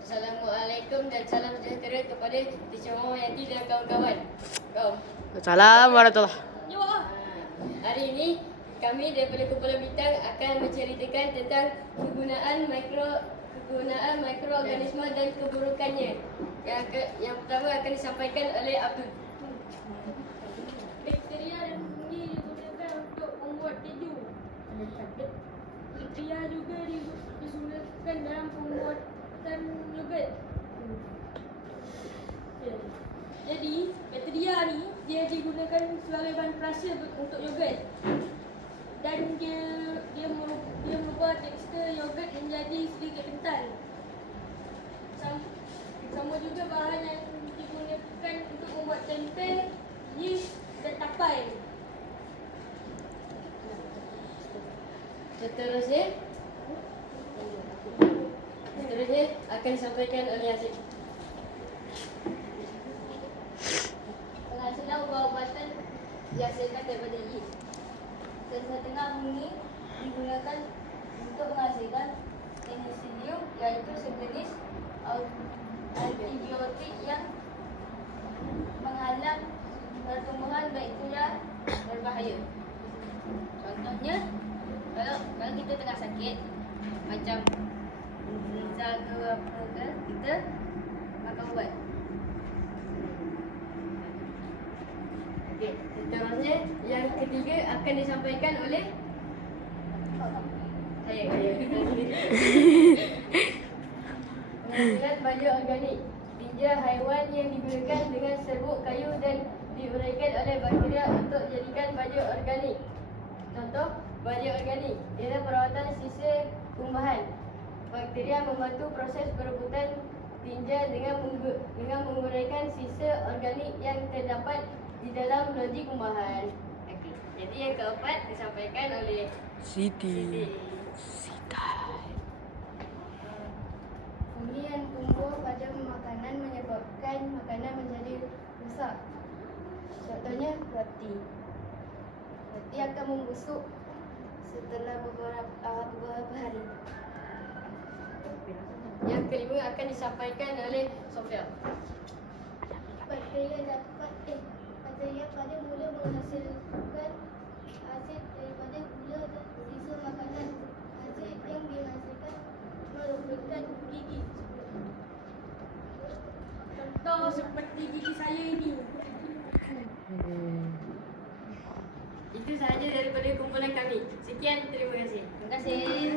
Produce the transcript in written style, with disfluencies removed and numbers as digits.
Assalamualaikum dan salam sejahtera kepada Teacher Muhammad dan kawan-kawan. Assalamualaikum warahmatullahi. Hari ini kami daripada Kumpulan Bintang akan menceritakan tentang kegunaan mikroorganisma dan keburukannya. Yang pertama akan disampaikan oleh Abdul. Bakteria dan fungi digunakan untuk membuat keju. Bakteria juga digunakan dalam pembuatan yogurt. Jadi, bakteria ni dia digunakan sebagai bahan perasa untuk yogurt. Dan dia merubah tekstur yogurt menjadi sedikit kental. Sama juga bahan yang digunakan untuk membuat tempe, yeast dan tapai. Seterusnya akan disampaikan oleh Hasib. Penghasilan ubat-ubatan dihasilkan daripada yeast. Setengah fungi digunakan untuk menghasilkan penicillium, iaitu sejenis antibiotik yang menghalang pertumbuhan bakteria berbahaya. Contohnya, kalau kita tengah sakit, macam influenza ke apa ke, kita makan ubat. Okey, seterusnya yang ketiga akan disampaikan oleh saya. Penghazilan baju organik. Tinja haiwan yang digunakan dengan serbuk kayu dan diuraikan oleh bakteria untuk jadikan baju organik. Contoh, baju organik ialah perawatan sisa kumbahan. Bakteria membantu proses perebutan tinja dengan menguraikan sisa organik yang terdapat di dalam loji kumbahan. Okey, jadi yang keempat disampaikan oleh Siti. Fungi yang tumbuh pada makanan menyebabkan makanan menjadi rusak. Contohnya roti. Roti akan membusuk setelah beberapa hari. Yang kelima akan disampaikan oleh Sofia. Bakteria pada mula menghasilkan asid daripada gula dan sisa makanan. Asid yang dihasilkan merupakan gigi. Contoh seperti gigi saya ini. Itu sahaja daripada kumpulan kami. Sekian, terima kasih. Terima kasih.